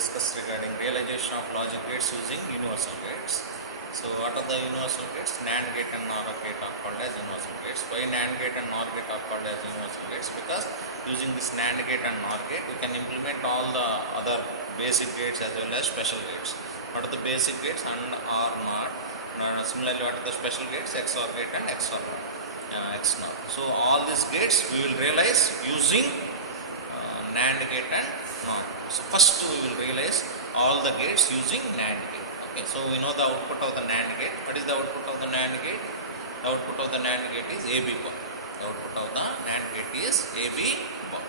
discuss regarding realization of logic gates using universal gates. So what are the universal gates? NAND gate and NOR gate are called as universal gates. Why NAND gate and NOR gate are called as universal gates? Because using this NAND gate and NOR gate, we can implement all the other basic gates as well as special gates. What are the basic gates? AND, OR, NOT. Similarly, what are the special gates? XOR gate and XOR, XNOR. So all these gates we will realize using NAND gate and NOR. So first we will realize all the gates using NAND gate. Okay, so we know the output of the NAND gate. What is the output of the NAND gate? The output of the NAND gate is AB bar. The output of the NAND gate is AB bar.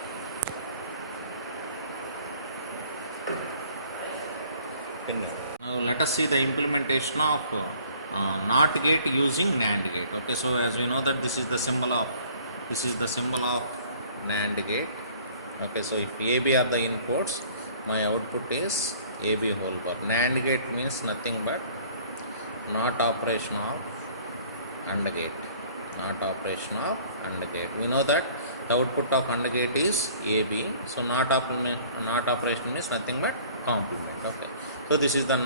Now let us see the implementation of NOT gate using NAND gate. Okay, so as we know that this is the symbol of NAND gate. Okay, so if AB are the inputs, my output is AB whole bar. NAND gate means nothing but not operation of AND gate. Not operation of AND gate. We know that the output of AND gate is AB. So not operation means nothing but complement. Okay. So this is the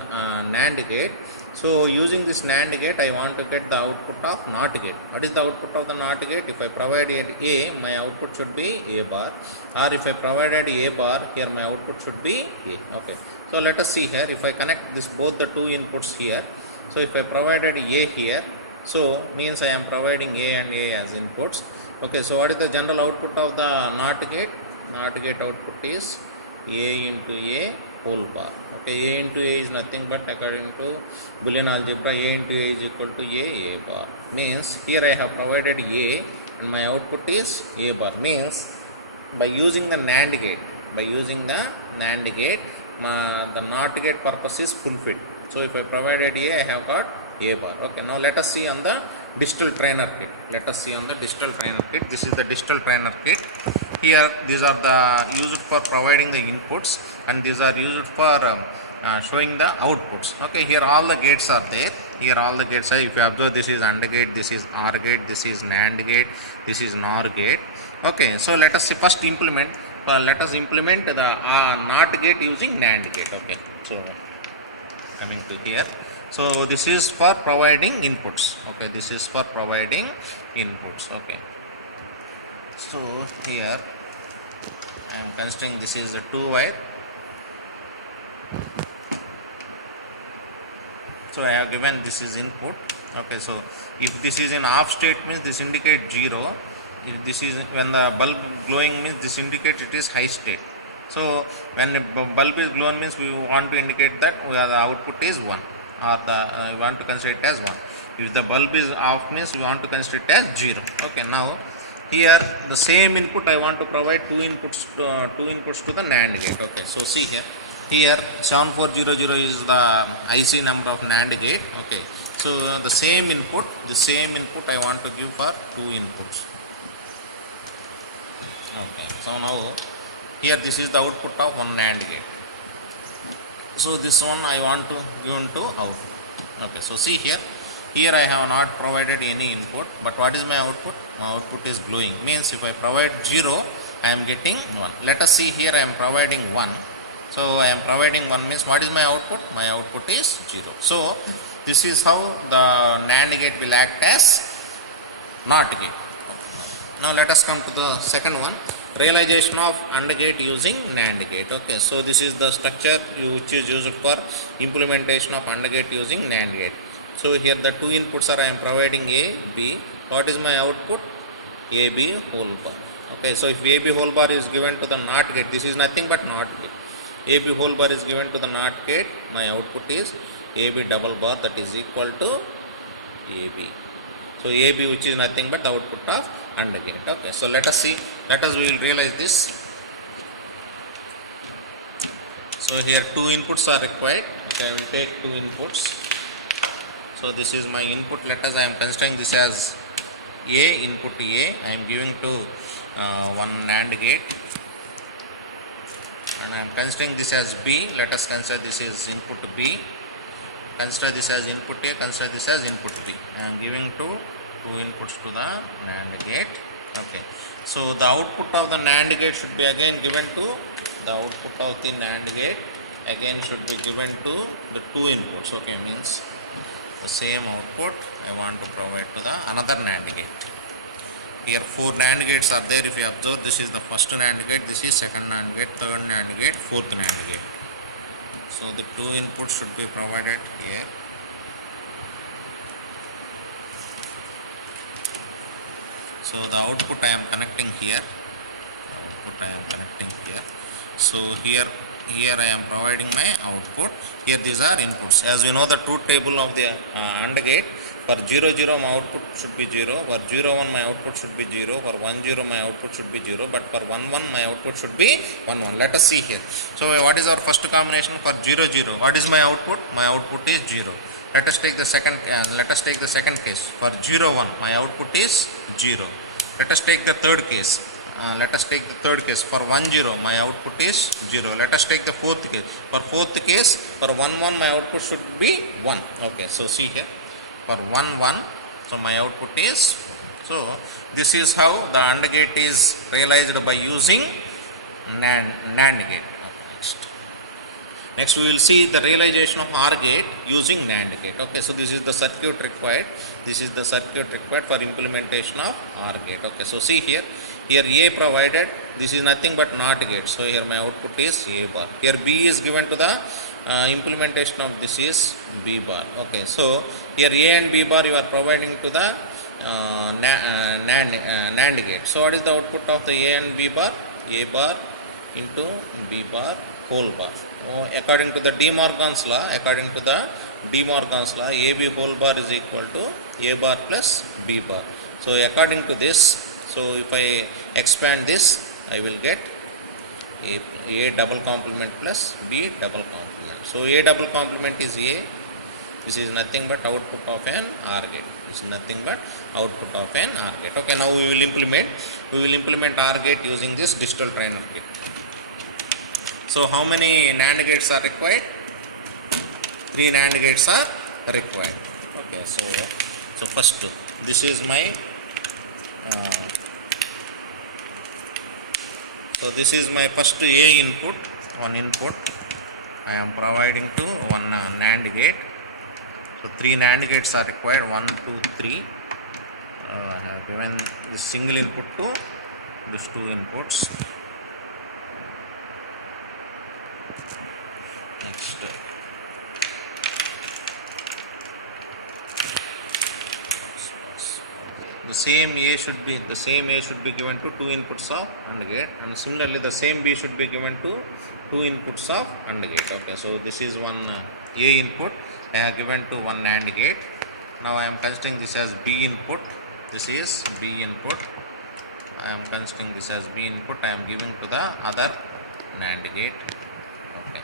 NAND gate. So using this NAND gate, I want to get the output of NOT gate. What is the output of the NOT gate? If I provided A, my output should be A bar. Or if I provided A bar, here my output should be A. Okay. So let us see here. If I connect this both the two inputs here. So if I provided A here, so means I am providing A and A as inputs. Okay. So what is the general output of the NOT gate? NOT gate output is A into A whole bar. Okay, A into A is nothing but according to Boolean algebra, A into A is equal to A bar. Means here I have provided A and my output is A bar. Means by using the NAND gate, the NOT gate purpose is fulfilled. So if I provided A, I have got A bar. Okay, now let us see on the digital trainer kit. This is the digital trainer kit. Here these are the used for providing the inputs and these are used for showing the outputs. Okay, here all the gates are there. If you observe, this is AND gate, this is OR gate, this is NAND gate, this is NOR gate. Okay, so let us see first implement. Let us implement the NOT gate using NAND gate. Okay, so coming to here. So this is for providing inputs. Okay, Okay. So here I am considering this is a 2 wire. So I have given this is input. Okay, so if this is in off state means this indicates 0. If this is when the bulb glowing means this indicates it is high state. So when the bulb is glowing means we want to indicate that the output is 1 or we want to consider it as 1. If the bulb is off means we want to consider it as 0. Okay, now here the same input I want to provide two inputs to the NAND gate. Okay, so see here 7400 is the IC number of NAND gate. Okay, so the same input I want to give for two inputs. Okay, so now here this is the output of one NAND gate. So this one I want to give into output. Okay, so see here I have not provided any input, but what is my output? My output is glowing. Means if I provide 0, I am getting 1. Let us see here I am providing 1. So I am providing 1 means what is my output? My output is 0. So this is how the NAND gate will act as NOT gate. Now let us come to the second one. Realization of AND gate using NAND gate. Okay, so this is the structure which is used for implementation of AND gate using NAND gate. So here the two inputs are I am providing A, B. What is my output? AB whole bar. Okay, so if AB whole bar is given to the NOT gate, this is nothing but NOT gate. AB whole bar is given to the NOT gate, my output is AB double bar, that is equal to AB. So AB which is nothing but the output of AND gate. Okay, so let us we will realize this. So here two inputs are required. Okay, I will take two inputs. So this is my input. Let us I am considering this as A, input A. I am giving to one NAND gate. And I am considering this as B. Let us consider this is input B. Consider this as input A. Consider this as input B. I am giving two inputs to the NAND gate. Okay. So the output of the NAND gate should be again given to the output of the NAND gate. again should be given to the two inputs. Okay, means the same output I want to provide to the another NAND gate. Here 4 NAND gates are there. If you observe, this is the first NAND gate, this is second NAND gate, third NAND gate, fourth NAND gate. So the two inputs should be provided here. So the output I am connecting here. So here I am providing my output. Here these are inputs. As we know, the truth table of the AND gate, for 0 0 my output should be 0, for 0 1 my output should be 0, for 1 0 my output should be 0, but for 1 1 my output should be 1 1. Let us see here. So what is our first combination for 0 0? What is my output? My output is 0. Let us take the second case. For 0 1 my output is 0. Let us take the third case. For 1 0 my output is 0. Let us take the fourth case. For 1 1 my output should be 1. Okay, so see here, for 1 1, so my output is, so this is how the AND gate is realized by using NAND gate. Okay, next we will see the realization of OR gate using NAND gate. Okay, so this is the circuit required. For implementation of OR gate. Okay, so see here A provided, this is nothing but NOT gate. So here my output is A bar. Here B is given to the implementation of this is B bar. Okay, so here A and B bar you are providing to the NAND gate. So what is the output of the A and B bar? A bar into B bar whole bar. According to the De Morgan's law, AB whole bar is equal to A bar plus B bar. So according to this, so if I expand this, I will get A double complement plus B double complement. So A double complement is A. This is nothing but output of an OR gate. Okay, now we will implement OR gate using this digital trainer gate. So how many NAND gates are required? 3 NAND gates are required. Okay, so first, this is my first A input, one input I am providing to one NAND gate. So 3 NAND gates are required, 1 2 3. I have given this single input to these 2 inputs. Next, the same A should be given to 2 inputs of AND gate, and similarly the same B should be given to 2 inputs of AND gate. Okay, so this is one A input I have given to one NAND gate. Now I am considering this as B input. This is B input. I am considering this as B input. I am giving to the other NAND gate. Okay,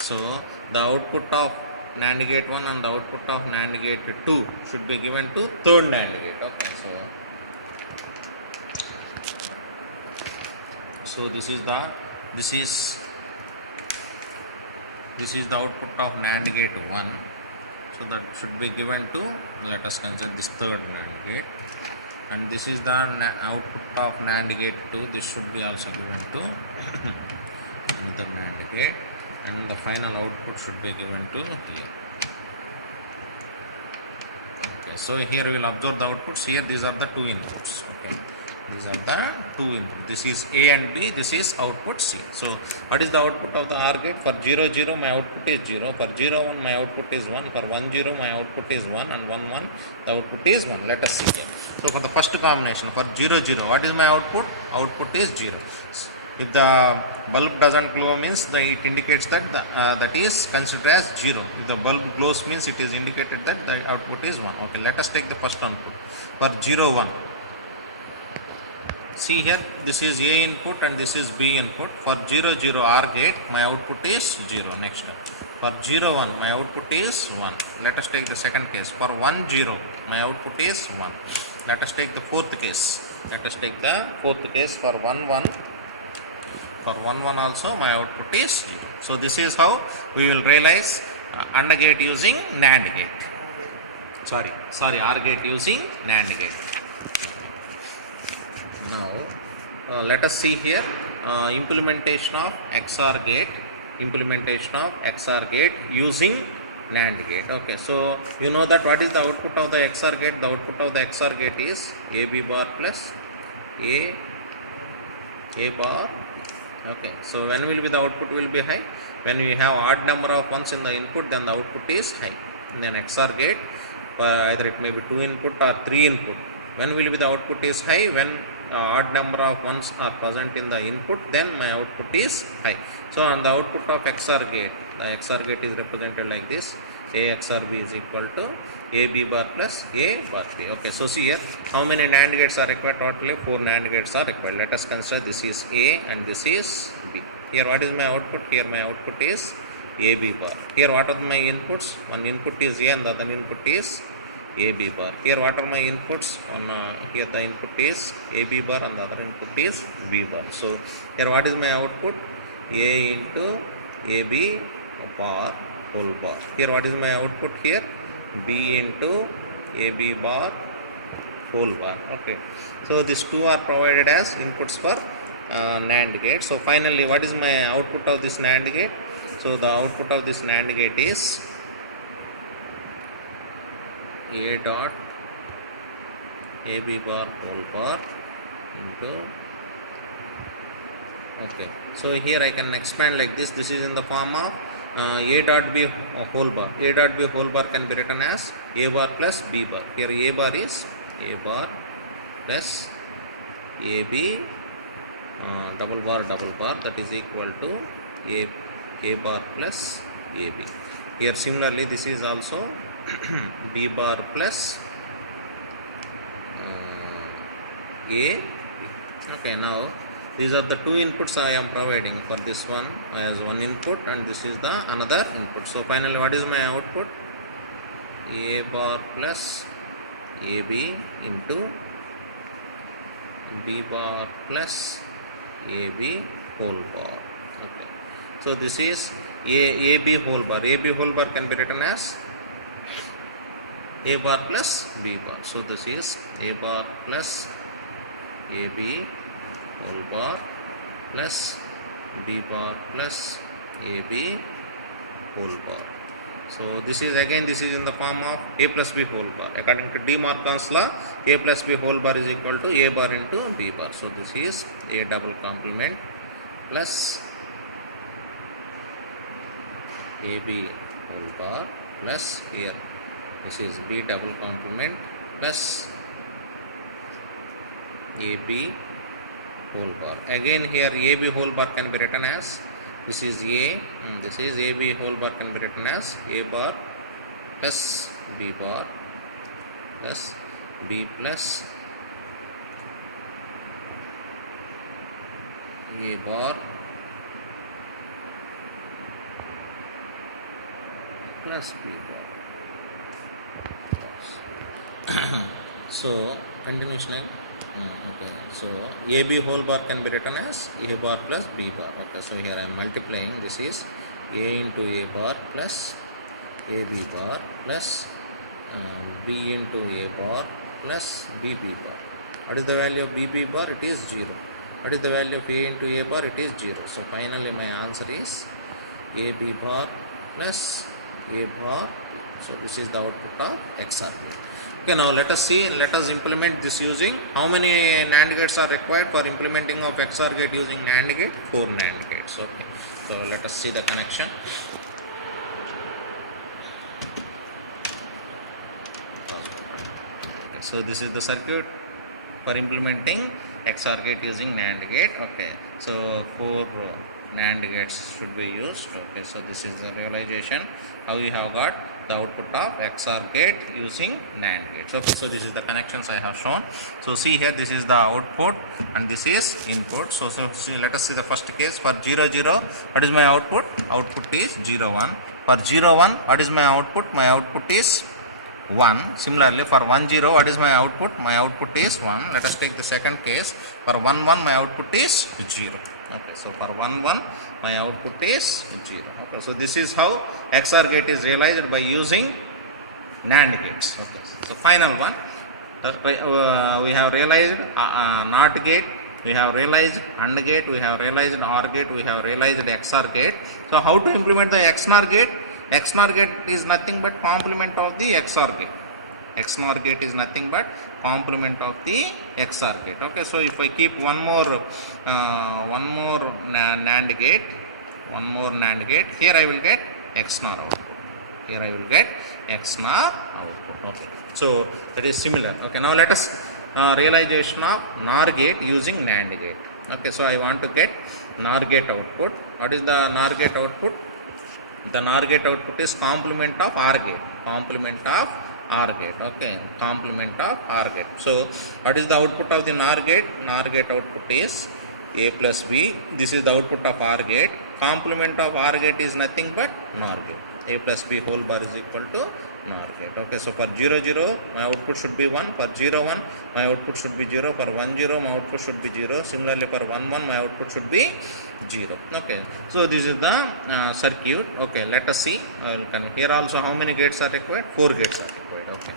so the output of NAND gate 1 and the output of NAND gate 2 should be given to third NAND gate. Okay, so this is the output of NAND gate 1. So that should be given to, let us consider this third NAND gate, and this is the output of NAND gate 2. This should be also given to another NAND gate, and the final output should be given to here. Okay, so here we will observe the outputs. Here these are the 2 inputs. Okay, these are the 2 inputs. This is A and B, this is output C. So what is the output of the OR gate? For 0 0 my output is 0, for 0 1 my output is 1, for 1 0 my output is 1, and 1 1 the output is 1. Let us see here. So for the first combination, for 0 0, what is my output? Output is 0. If the bulb doesn't glow, means it indicates that that is considered as 0. If the bulb glows, means it is indicated that the output is 1. Okay, let us take the first input. For 0 1, see here, this is A input and this is B input. For 0 0 OR gate, my output is 0. Next, for 0 1 my output is 1. Let us take the second case. For 1 0 my output is 1. Let us take the fourth case. For 1 1, also my output is 0. So this is how we will realize AND gate using NAND gate. Sorry, OR gate using NAND gate. Now let us see here implementation of XOR gate implementation of XOR gate using NAND gate. Okay, so you know that what is the output of the XOR gate? The output of the XOR gate is AB bar plus A bar. Okay, so when will be the output will be high? When we have odd number of ones in the input, then the output is high. In an XOR gate, either it may be 2 input or 3 input. When will be the output is high? When odd number of ones are present in the input, then my output is high. So on the output of XOR gate, the XOR gate is represented like this: A XOR B is equal to AB bar plus A bar B. Okay, so see here, how many NAND gates are required? Totally 4 NAND gates are required. Let us consider this is A and this is B. Here what is my output? Here my output is AB bar. Here what are my inputs? One input is A and the other input is AB bar. Here what are my inputs? Here the input is AB bar and the other input is B bar. So here what is my output? A into AB bar whole bar. Here what is my output here? B into AB bar whole bar. Okay, so these two are provided as inputs for NAND gate. So finally what is my output of this NAND gate? So the output of this NAND gate is A dot AB bar whole bar into, okay, so here I can expand like this. This is in the form of A dot B whole bar. A dot B whole bar can be written as A bar plus B bar. Here A bar is A bar plus AB double bar that is equal to A bar plus AB. Here similarly this is also B bar plus A. Okay, now these are the two inputs I am providing for this one as one input, and this is the another input. So finally what is my output? A bar plus AB into B bar plus AB whole bar. Okay, so this is AB whole bar. AB whole bar can be written as A bar plus B bar. So this is A bar plus AB whole bar plus B bar plus AB whole bar. So this is again, this is in the form of A plus B whole bar. According to De Morgan's law, A plus B whole bar is equal to A bar into B bar. So this is A double complement plus AB whole bar plus here this is B double complement plus AB whole bar. Again here AB whole bar can be written as, this is A, this is AB whole bar can be written as A bar plus B bar plus B plus A bar plus B bar. So continuation. Okay, so AB whole bar can be written as A bar plus B bar. Okay, so here I am multiplying. This is A into A bar plus AB bar plus B into A bar plus BB bar. What is the value of BB bar? It is 0. What is the value of A into A bar? It is 0. So finally my answer is AB bar plus A bar. So this is the output of XOR gate. Okay, now let us see, let us implement this using, how many NAND gates are required for implementing of XOR gate using NAND gate? 4 NAND gates. Okay, so let us see the connection. Okay, so this is the circuit for implementing XOR gate using NAND gate. Okay, so 4 NAND gates should be used. Okay, so this is the realization how you have got the output of XOR gate using NAND gates. Okay, so this is the connections I have shown. So see here, this is the output and this is input. So see, let us see the first case. For 0 0, what is my output? Output is 0 1. For 0 1, what is my output? My output is 1. Similarly for 1 0, what is my output? My output is 1. Let us take the second case. For 1 1, my output is 0. Okay, so for 1 1, my output is 0. Okay, so this is how XOR gate is realized by using NAND gates. Okay, so final one, we have realized NOT gate we have realized AND gate, we have realized OR gate, we have realized XOR gate. So how to implement the XNOR gate? XNOR gate is nothing but complement of the XOR gate. XNOR gate is nothing but complement of the XOR gate. Okay, so if I keep one more NAND gate, here I will get XNOR output. Here I will get XNOR output. Okay, so that is similar. Okay, now let us realization of NOR gate using NAND gate. Okay, so I want to get NOR gate output. What is the NOR gate output? The NOR gate output is complement of OR gate. Complement of OR gate. Okay, complement of OR gate. So what is the output of the NOR gate? NOR gate output is A plus B. This is the output of OR gate. Complement of OR gate is nothing but NOR gate. A plus B whole bar is equal to NOR gate. Okay, so for 0 0 my output should be 1, for 0 1 my output should be 0, for 1 0 my output should be 0, similarly for 1 1 my output should be 0. Okay, so this is the circuit. Okay, let us see. Here also how many gates are required? 4 gates are required. Okay,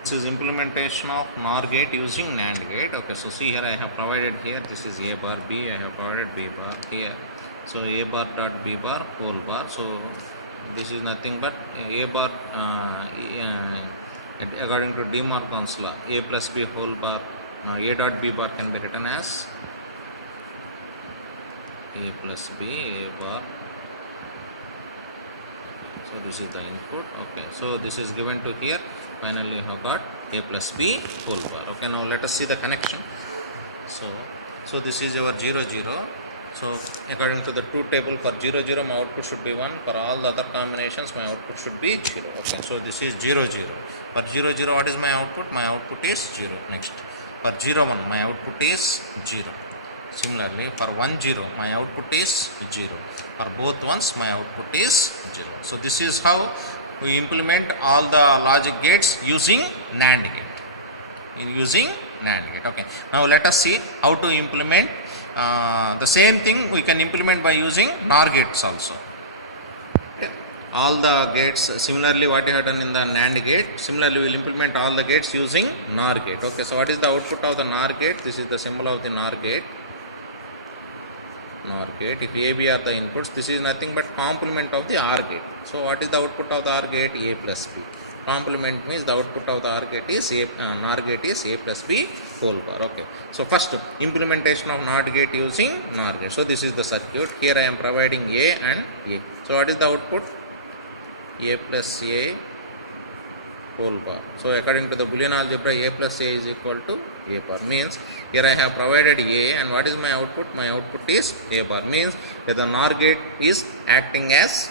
this is implementation of NOR gate using NAND gate. Okay, so see here I have provided here, this is A bar B, I have provided B bar here. So A bar dot B bar whole bar. So this is nothing but A bar according to De Morgan's law, A plus B whole bar, A dot B bar can be written as A plus B, A bar. So this is the input. Okay, so this is given to here. Finally you have got A plus B whole bar. Okay, now let us see the connection. So this is our 0 0. So according to the truth table, for 0 0 my output should be 1, for all the other combinations my output should be 0. Okay, so this is 0 0. For 0 0 what is my output? My output is 0. Next, for 0 1 my output is 0. Similarly for 1 0 my output is 0. For both ones my output is 0. So this is how we implement all the logic gates using NAND gate. Okay, now let us see how to implement the same thing we can implement by using NOR gates also. Okay. All the gates similarly what you have done in the NAND gate, similarly we will implement all the gates using NOR gate. Okay, so what is the output of the NOR gate? This is the symbol of the NOR gate. If AB are the inputs, this is nothing but complement of the OR gate. So what is the output of the OR gate? A plus B. Complement means the output of the OR gate is NOR gate is A plus B whole bar. Okay, so first implementation of NOR gate using NOR gate. So this is the circuit. Here I am providing A and A. So what is the output? A plus A whole bar. So according to the Boolean algebra, A plus A is equal to A bar, means here I have provided A, and what is my output? My output is A bar, means that the NOR gate is acting as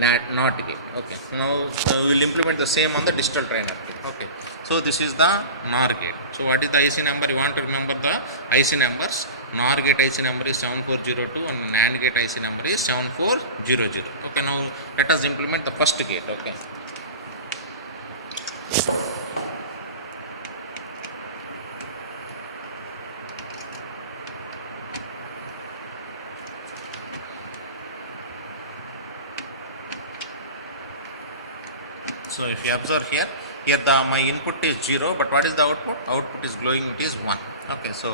NOT gate. Okay, now we will implement the same on the digital trainer gate. Okay, so this is the NOR gate. So what is the IC number? You want to remember the IC numbers. NOR gate IC number is 7402 and NAND gate IC number is 7400. Okay, now let us implement the first gate. Okay, so if you observe here my input is 0, but what is the output? Output is glowing, it is 1. Okay, so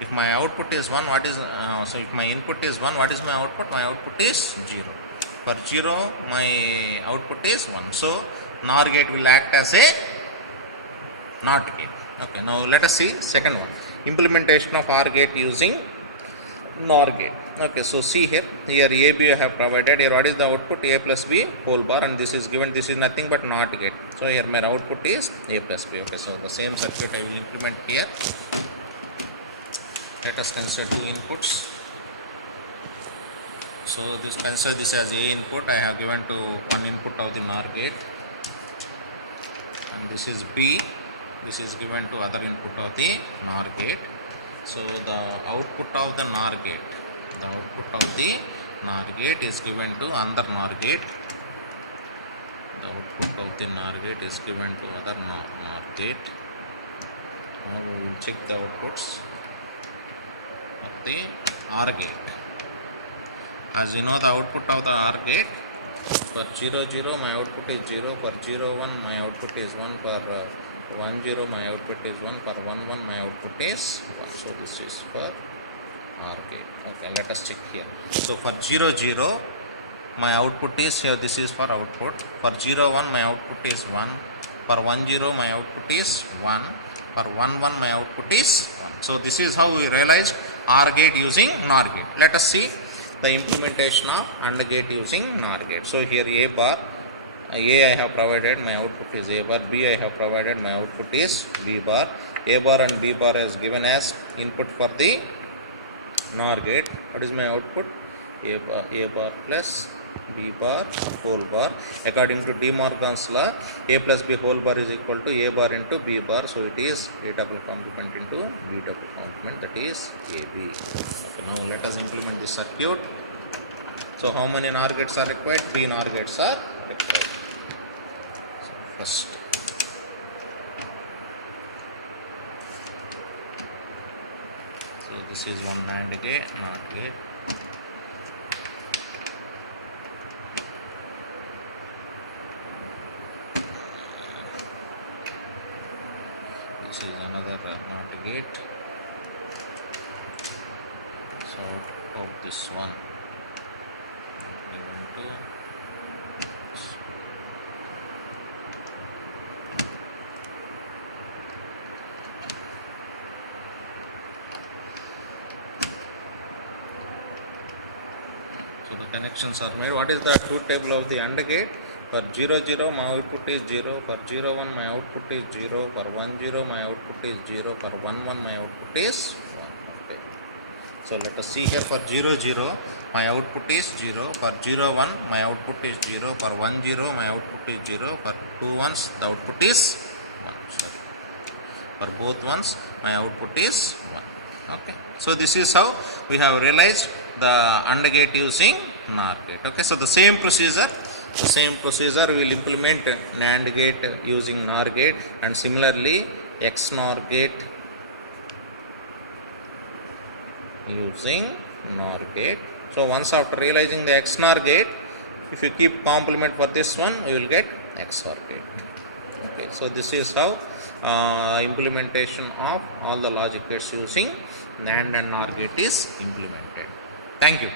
if my output is 1, what is so if my input is 1, what is my output? My output is 0. For 0 my output is 1. So NOR gate will act as a NOT gate. Okay, now let us see second one, implementation of OR gate using NOR gate. Okay, so see here AB I have provided. Here what is the output? A plus B whole bar, and this is given, this is nothing but NOT gate. So here my output is A plus B. Okay, so the same circuit I will implement here. Let us consider two inputs. So consider this as A input. I have given to one input of the NOR gate, and this is B. This is given to other input of the NOR gate. So the output of the NOR gate, is given to another NOR gate. The output of the NOR gate is given to other NOR gate. Now we will check the outputs of the OR gate. As you know, the output of the OR gate, for 0 0 my output is 0, for 0 1 my output is 1, for 1 0 my output is 1, for 1 1 my output is 1. So this is for OR gate. Okay, let us check here. So for 0 0 my output is here, this is for output. For 0 1 my output is 1, for 1 0 my output is 1, for 1 1 my output is 1. So this is how we realized OR gate using NOR gate. Let us see the implementation of AND gate using NOR gate. So here A bar, A I have provided, my output is A bar, B I have provided, my output is B bar. A bar and B bar is given as input for the NOR gate. What is my output? A bar plus B bar whole bar. According to De Morgan's law, A plus B whole bar is equal to A bar into B bar. So it is A double complement into B double complement, that is AB. Okay, now let us implement this circuit. So how many NOR gates are required? 3 NOR gates are required. So first, so this is one NAND gate, NOR gate. This is another NOT gate. So hope this one connections are made. What is the truth table of the AND gate? For 0 0 my output is 0, for 0 1 my output is 0, for 1 0 my output is 0, for 1 1 my output is 1. Okay. So let us see here. For 0 0 my output is 0, for 0 1 my output is 0, for 1 0 my output is 0, for 2 ones the output is 1. Sorry. For both ones my output is 1. Okay. So this is how we have realized the AND gate using NOR gate. Okay. So the same procedure we will implement NAND gate using NOR gate, and similarly XNOR gate using NOR gate. So once after realizing the XNOR gate, if you keep complement for this one, you will get XOR gate. Okay. So this is how implementation of all the logic gates using NAND and NOR gate is implemented. Thank you.